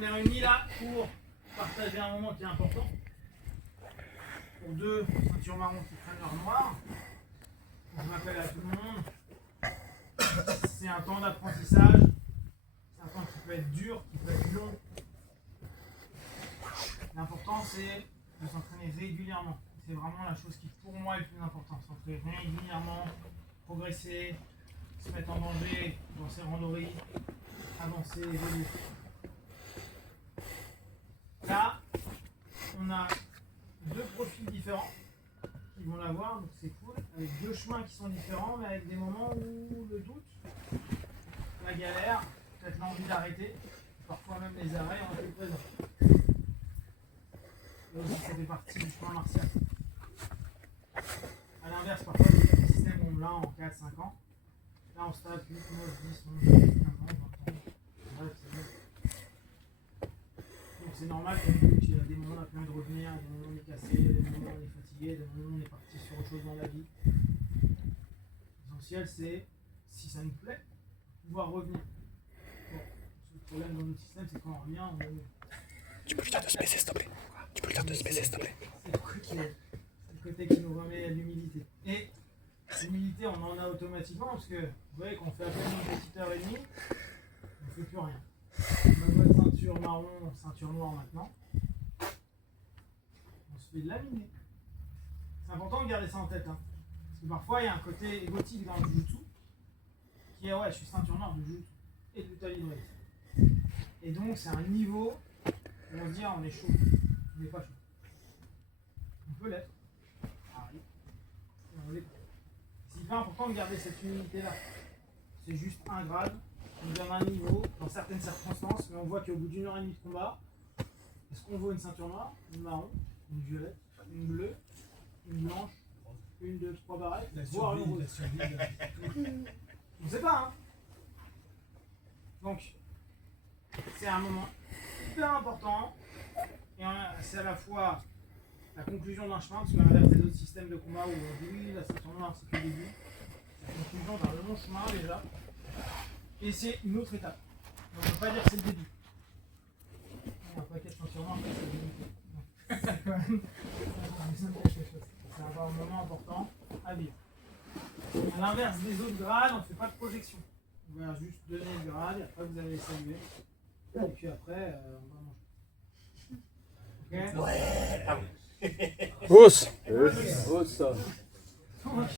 on est réunis là pour partager un moment qui est important. Pour deux ceintures marron qui prennent leur noir. Je m'appelle à tout le monde. C'est un temps d'apprentissage. C'est un temps qui peut être dur, qui peut être long. L'important c'est de s'entraîner régulièrement. C'est vraiment la chose qui pour moi est le plus importante. S'entraîner régulièrement, progresser, se mettre en danger dans ses randonnées, avancer, évoluer. Là, on a deux profils différents qui vont l'avoir, donc c'est cool, avec deux chemins qui sont différents, mais avec des moments où le doute, la galère, peut-être l'envie d'arrêter, parfois même les arrêts ont été présents. Là aussi, ça fait partie du chemin martial. A l'inverse, parfois, il y a des systèmes où on l'a en 4-5 ans. Là, on se tape 8, 9, 10, 11, 12, 15 ans, 20 ans. Bref, c'est bon. Donc c'est normal qu'il y a des moments où on a plein de revenir, des moments où on est cassé, des moments où on est fatigué, des moments où on est parti sur autre chose dans la vie. L'essentiel, c'est, si ça nous plaît, pouvoir revenir. Bon, le problème dans notre système, c'est quand on revient, on est... Tu peux lui dire de se baisser, s'il te plaît. Tu peux lui dire de se baisser, s'il te plaît. C'est le côté qui nous remet à l'humilité. Et l'humilité, on en a automatiquement, parce que vous voyez qu'on fait à peine une petite heure et demie, on ne fait plus rien. On a votre ceinture marron, ceinture noire maintenant. On se fait de laminer. C'est important de garder ça en tête. Hein. Parce que parfois, il y a un côté égotique dans le jujutsu qui est ouais, je suis ceinture noire de jujutsu et de lutte libre. Et donc, c'est un niveau où on se dit, ah, on est chaud. On n'est pas chaud. On peut l'être. Ah oui. Mais on l'est pas. C'est hyper important de garder cette humilité-là. C'est juste un grade. On nous donne un niveau dans certaines circonstances, mais on voit qu'au bout d'une heure et demie de combat, est-ce qu'on vaut une ceinture noire, une marron, une violette, une bleue, une blanche, une, deux, trois barrettes, voire une rose. On ne sait pas, hein. Donc, c'est un moment hyper important, et c'est à la fois la conclusion d'un chemin, parce qu'à l'inverse des autres systèmes de combat où on dit oui, la ceinture noire c'est que le début, la conclusion d'un long chemin déjà. Et c'est une autre étape. Donc on ne peut pas dire que c'est le début. On va pas qu'être ceinture noire, c'est le début. C'est quand même c'est un moment important à vivre. À l'inverse des autres grades, on ne fait pas de projection. On va juste donner le grade, et après vous allez les saluer. Et puis après, on va manger. Ok? Ous. Ous.